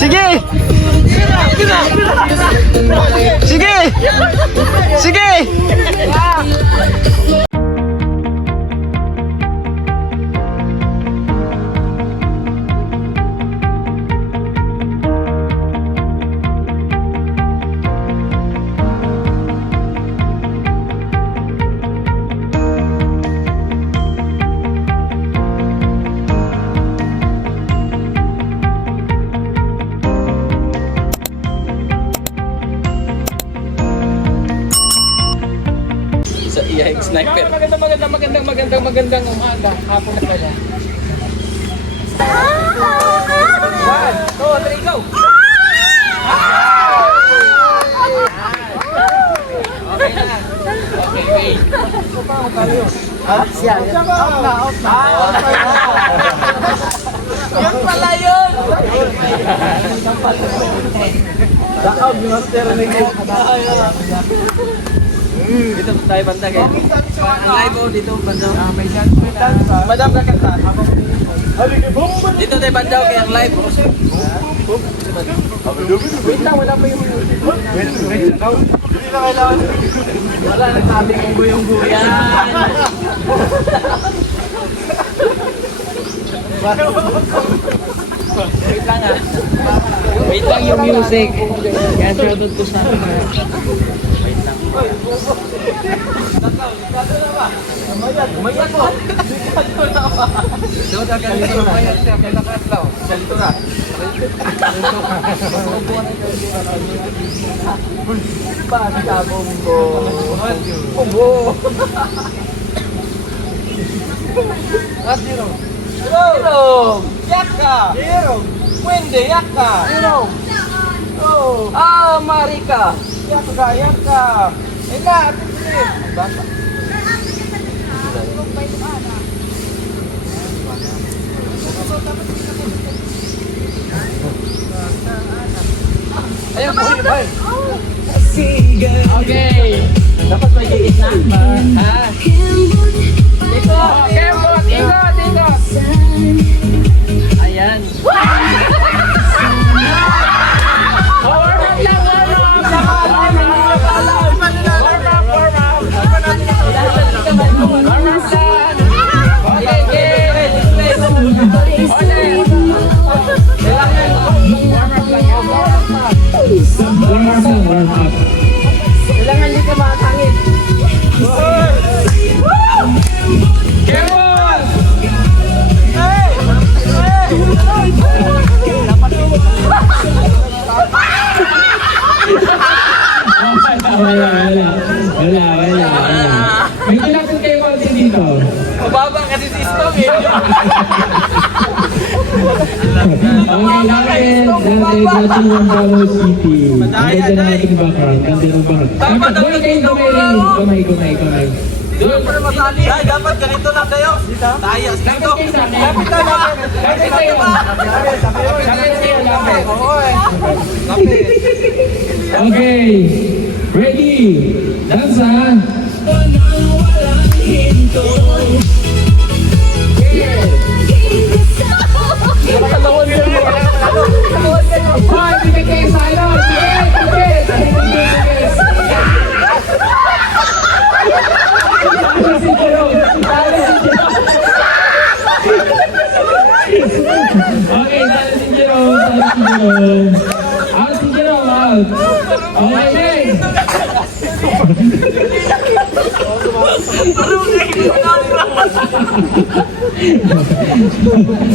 Sige! Sige! Sige! Sa iyahing sniper. Magandang umaga. Hapon na pala. 1, 2, 3, go! Okay na. Okay, wait. Out na. Yung pala yun! Dakaw, yung master na yun. Dito tayo banda kayo. Ang live mo dito banda. Madam kakanta. Dito tayo banda kaya ang live. Wait lang, wala pa yung... Wait lang. Hindi na kailangan. Wala, nagsabi kong guyong-guyan. Wait lang ah. Wait lang yung music. Kaya shoutout ko sa akin. Wait lang. Umayat mo. Doon na ganito na. Umayat siya. Kalakaslaw. Salito na. Pasabong ko. Pumbo. Zero. Zero. Yaka. Zero. Wende yaka. Zero. Oh. Ah, Marika. Yaka. Ina, atisin. Bata. Ayan po, bye. Okay. Dapat may giit na. Ha? Dito. Kembot. Ikot. Ayan. Kailangan hindi ka makakangit. Kemon! Hey! Wala. May kinapin kayo konti dito. Mababa kasi si Stong eh. Okay, natin watching Wambao City. Ang ganda na ating background. Kamay. Doon para masali. Ay, dapat ganito lang kayo. Tayas dito. Lapit tayo. Okay, ready? Dansa. Okay, dahil si Jerome. Out si Jerome, out. Okay, next.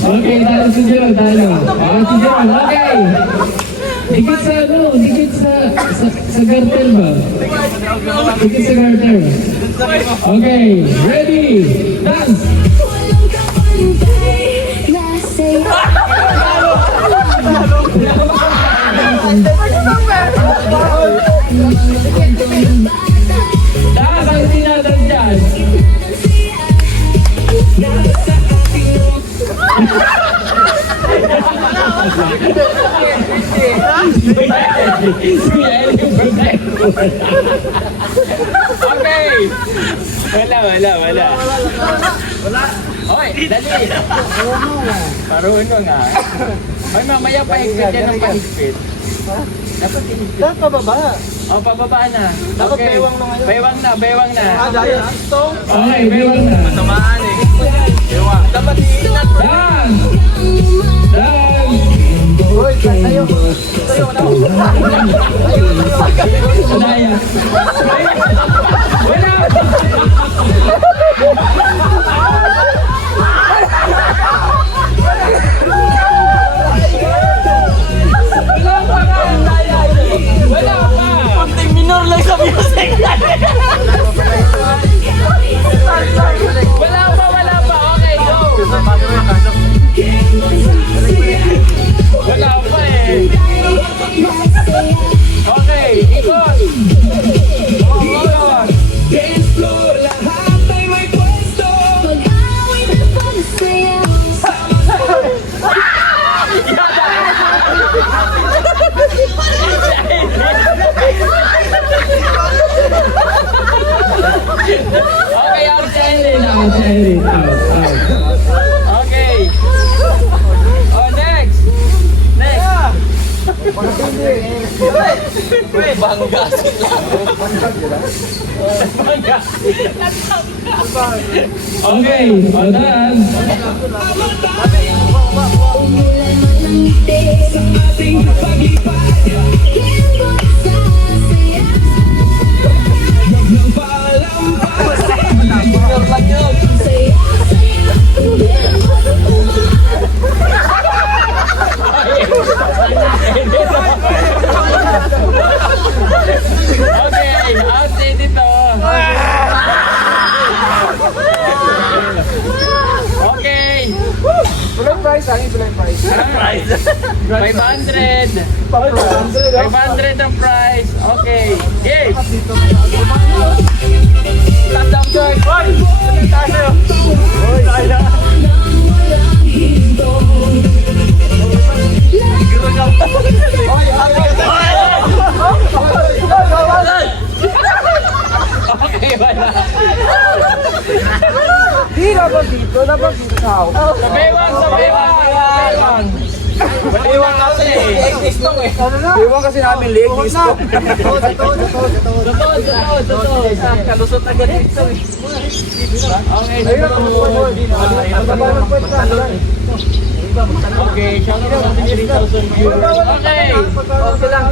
Okay, dahil si Jerome, talo. Out si Jerome, okay. Dikit sa garter ba? Dikit sa garter. Okay, ready, dance. Dahil ang tinatang dyan. Kuya L yung protector. Okay. Wala. Hoy, dali. Marunong nga. Hoy, mamaya pahigpit yan ng pahigpit. Dapat hinigpit. Dapat pababa. O, pababa na. Dapat bewang na ngayon. Bewang na. Daya. Okay, bewang na. Tamaan eh. Dapat iingat. Dan! Uy, tayo. Daya. Wala! Wala pa! Konting minor lang sa music. Wala pa! Okay, go! Wala pa eh! Okay, ikot! Dance floor, lahat ay may pwesto! Okay, outside it. Okay. Oh, next. Uy, banggasin lang. Okay, all done. Sa ating paglipad, ng palampas. Minor lang yun. Okay, outside ito. Okay. Walang price, walang price. 500. 500 ang price. Okay. Yes. Tandang George. Hoy! Tayo. Uy, tayo. Okay, wala. Di dapat dito sa house. Sa bewang. Bewang kasi. Istong eh. Iwan kasi namin leg is ko. Kalusot agad ito eh. Okay, Ayun ang okay, shout out sa 3,000 viewers. Okay. Okay lang.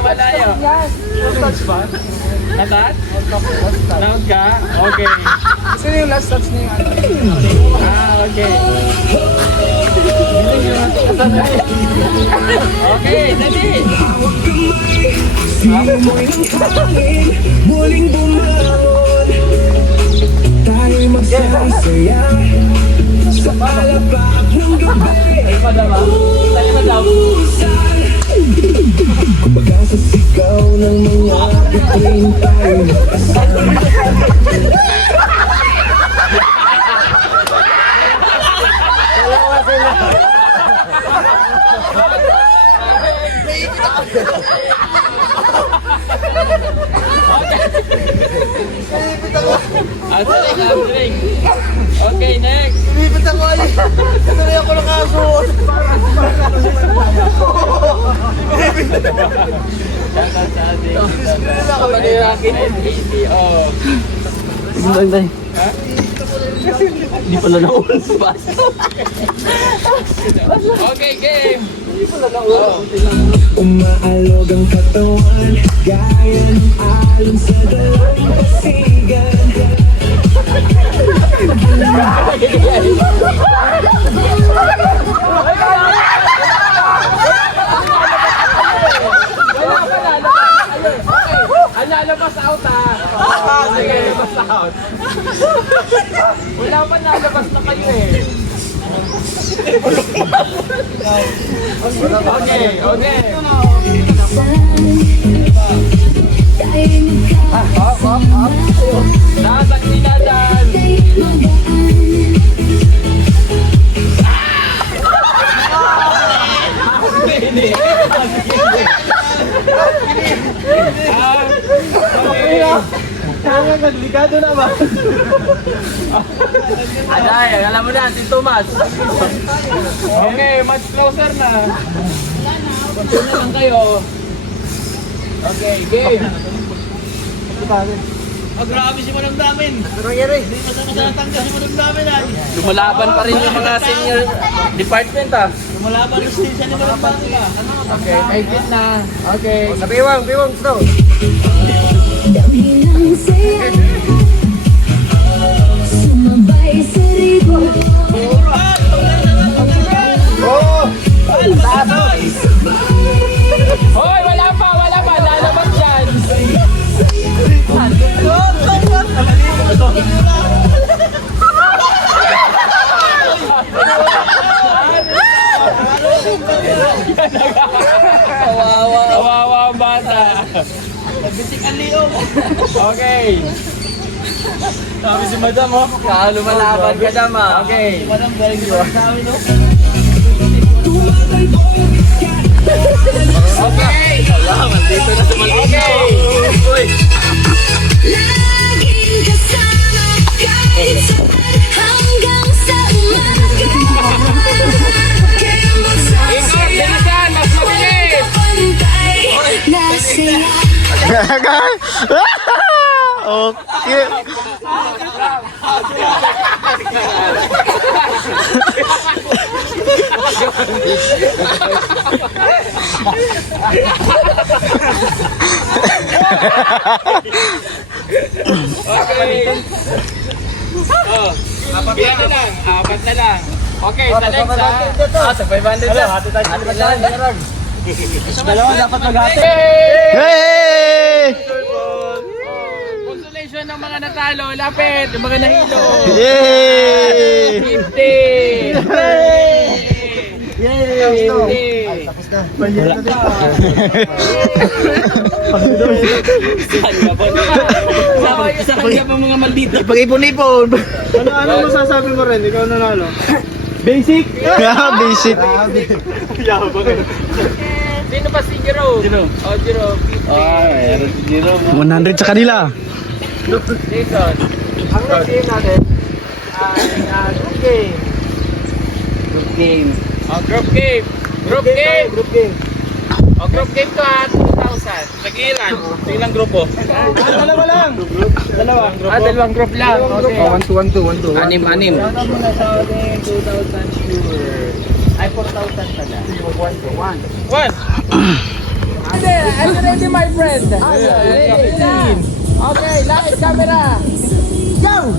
Malayo. Natat? Naot ka? Okay. Sino yung last touch niya? Okay. Okay, dali. Sino mo'y nanghangin, muling bumangon. Tayo'y magsasaya sa palapag ng gabi. Usan, kumbaga sa sigaw ng mga biting tayo'y nakasama. Drink. Okay, next. Lipit ako ay. Tuloy ako ng aso. Shoutout sa ating NPO. Day. Ha? Hindi pala naulan sa bus. Okay, game. Umaalog ang katawan, gaya ng alon sa dalang pasigan. dapat nalabas na kayo eh. Okay, okay. Nasaan sila dyan? Delikado na ba? Aday, alam mo na, si Thomas. Okay, much closer na. Continue na lang kayo. Okay, game. Grabe si Manang Damin. Ano nangyari? Hindi pa sa natanggal si Manang Damin ay. Lumalaban pa rin yung mga senior department ah. Lumalaban yung station ni Manang Damin ah. Okay, may git na. Okay. Biwang, ito. Dahilan saya sumabay sa ribo. Oo! Hoy, wala pa. Lalabas dyan. Kawawa ang bata. Nagbisik ang liong. Okay. Sabi si Madam oh. Lumalaban ka dama. Okay. Madam, galing yun. Sabi no? Okay. Dito na sumalito. Okay. Uy. Laging kasama kahit saan hanggang sa umaga. Kaya magsasaya Bilisan, mas mabilis. pantay na siya. Okay. Okay. Oh, apat na lang. Okay, sa next ha. Sa 500 na. Hati lang. Dalawa dapat maghati. Hey! Consolation ng mga natalo. Lapit. Yung mga nahilo. Yay! 50. Yay! 50. Tapos na. Wala. Sa kanya pa mga maldito. Pag-ipon-ipon. Ano masasabi mo rin? Ikaw nanalo. Basic! Basic. Sino pa si Jero? Oh, Jero. 100 sa kanila. Jason. Ang next game natin ay group game. Oh, group game. Group game. Group game. Oh, group game to ha. 2,000. Nag-ilan? Ilang grupo? Dalawa lang. Dalawa. Dalawang group lang. Okay. 1-2. Anim. Shoutout muna sa ating 2,000 viewers. Ay, 4,000 pala. 1. One. I'm ready, my friend. Ready. Okay, light camera. Go!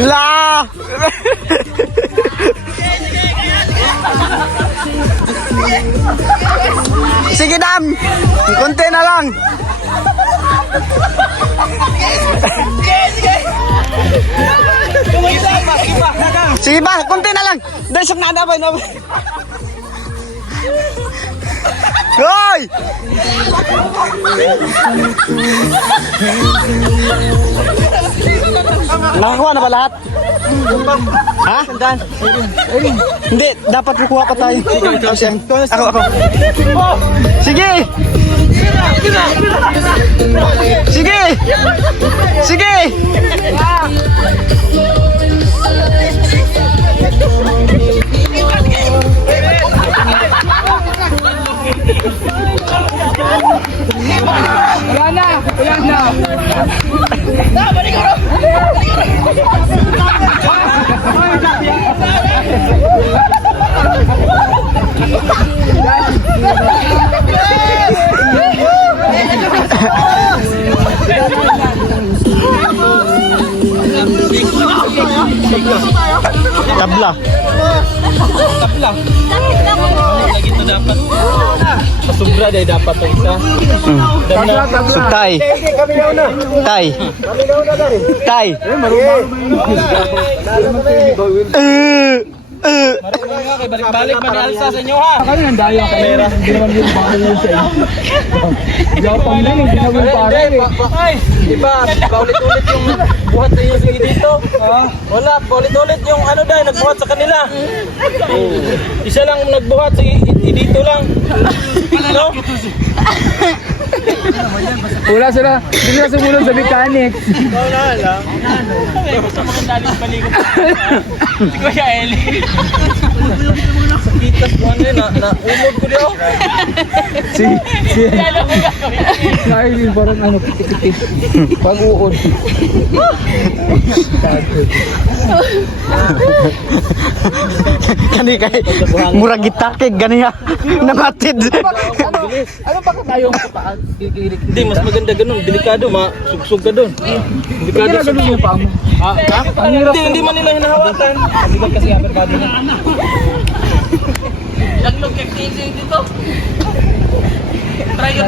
La! Konti na lang. Sige ba, konti na lang. Dahil sa nada ba? Hoy! Nakakuha na ba lahat? Ha? Hindi, dapat kukuha pa tayo. Ako. Sige! Sige! Sige! Tabla. Sobra dahil dapat ang isa. Tay. Tay. Tay. Balik manialsa sa inyo ha. Kami nang daya kamera. Hindi naman yung pangalan sa iyo. Yapang lang, hindi naman yung pangalan eh. Ay, diba, paulit-ulit yung buhat sa inyo dito. Wala, paulit-ulit yung ano dahil nagbuhat sa kanila. Isa lang nagbuhat, dito lang. No? Wala sila, hindi sila sumunod sa mechanics. Gusto mo kang daling palikot. Si Kuya Eli. Sakitas ko ano yun, naumod ko diyo. Si Kyle, parang ano, piti-piti. Pag-uod. Kani kay murag gitakig ganiya. Namatid. Ano pa ka tayo sa paa? Hindi, mas maganda ganun. Delikado, masugsug ka dun. Delikado Kaya ganun yung paa mo. Ang hirap. Hindi man nila hinahawakan. Hindi kasi upper body na. Laglog kay KJ dito. Try ka.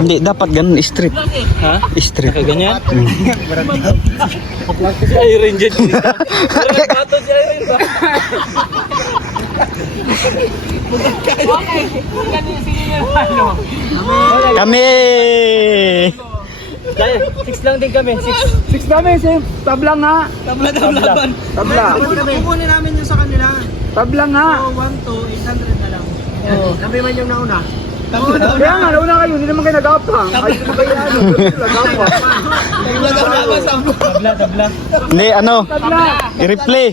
Hindi dapat ganun straight. Ha? Straight. Kaganyan? Si Irene dyan. Parang bato si Irene ba? Okay. Sino yung ano? Kami. Dahil, 6 lang din kami. 6. 6 namin, same. Tabla nga. Tabla. Kukunin namin yung sa kanila. Tabla nga. 1 to 800 na lang. Sabi man yung nauna. Kaya nga, nauna kayo, hindi naman kayo nag-apang. Ay, hindi naman kayo ano, nag-apang. Tabla. Hindi ano, Tabla. i-replay.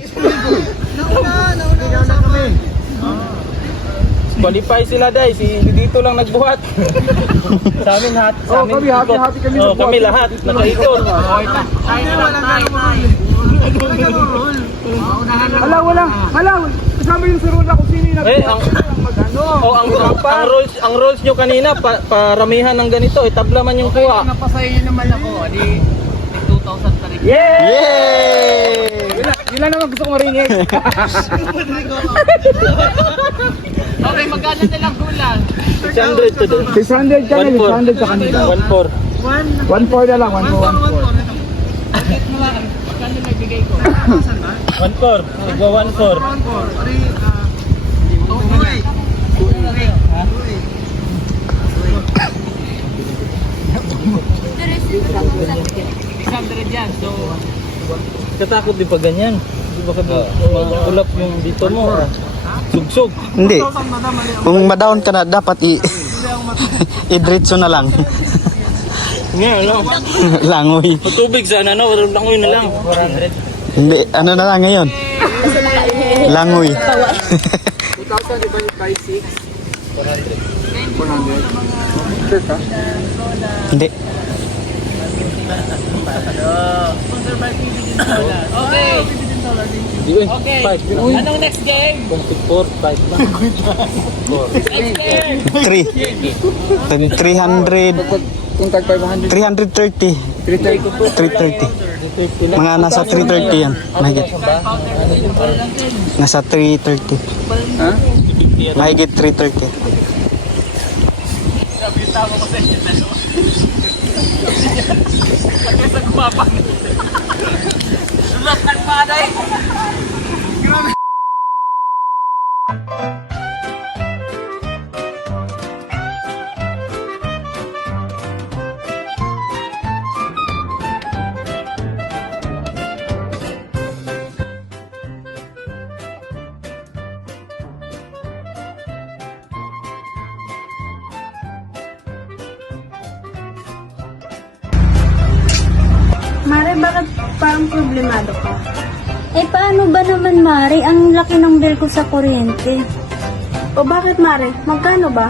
Nauna kami. Qualify sila dahil. Dito lang nagbuhat. Sa amin lahat. Oh, kami, hati-hati kami Oh, nagbuhat. kami lahat. Nakaikot. Hala, kasama yung sa rola kung sino yung Eh, mag-ano. Oh, ang rules nyo kanina, paramihan ng ganito, tabla man yung kuha. Napasayo naman ako. Di 2,000 tarik. Yeah! Yay! Yun lang naman gusto kong marinig. Okay, magkano na lang kulang? 600 to doon. 600 ka na, 600 sa kanila. 1-4. 1-4 na lang, 1-4. Bakit mo lang? Magkano nagbigay ko? 1-4. Nagwa 1-4. Yan. So, Katakot di pa ganyan. Di ba ulap yung dito mo? Sugsog. Hindi. Kung ma-down ka na, dapat i-diretso na lang. Nga, ano? Langoy. Patubig sana, no? Langoy na lang. 400. Hindi, ano na lang ngayon? Langoy. 2,000 divided by 6. 400. Sure ka? Hindi. okay. Okay. Anong next game? 4, 5 lang. Next game. 300. Kung tag 500. 330. 330. Mga nasa 330 yan. Mahigit. Nasa 330. Ha? Mahigit 330. Nabita mo ko sa inyo dalawa. Hanggang sa gumapang. Sulat ang paday. Mare, bakit parang problemado ka? Eh paano ba naman, Mari? Ang laki ng bill ko sa kuryente. O bakit, Mare? Magkano ba?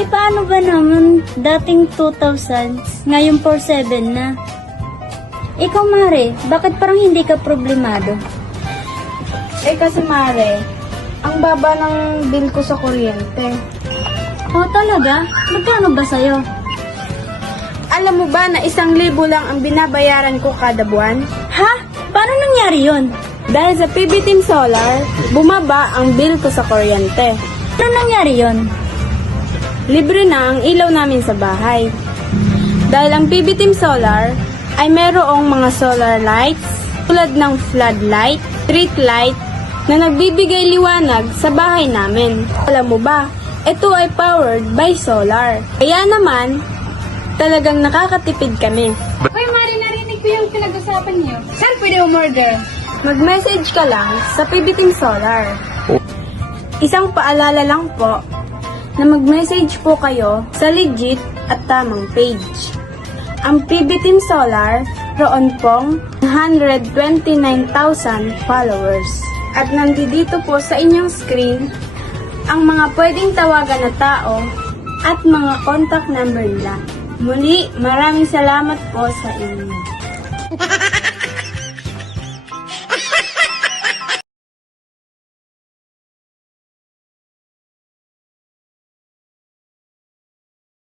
Eh paano ba naman? Dating 2,000, ngayon 4,700 na. Ikaw, Mari, bakit parang hindi ka problemado? Eh kasi, Mare, ang baba ng bill ko sa kuryente. O talaga? Magkano ba sa'yo? Alam mo ba na 1,000 lang ang binabayaran ko kada buwan? Ha? Paano nangyari yon? Dahil sa PB Team Solar, bumaba ang bill ko sa kuryente. Paano nangyari yon? Libre na ang ilaw namin sa bahay. Dahil ang PB Team Solar ay merong mga solar lights tulad ng floodlight, street light na nagbibigay liwanag sa bahay namin. Alam mo ba, ito ay powered by solar. Kaya naman, talagang nakakatipid kami. Hoy, Mari, narinig ko yung pinag-usapan niyo. Saan pwede umorder? Mag-message ka lang sa PB Team Solar. Isang paalala lang po na mag-message po kayo sa legit at tamang page. Ang PB Team Solar, roon pong 129,000 followers. At nandito po sa inyong screen ang mga pwedeng tawagan na tao at mga contact number nila. Muli, maraming salamat po sa inyo.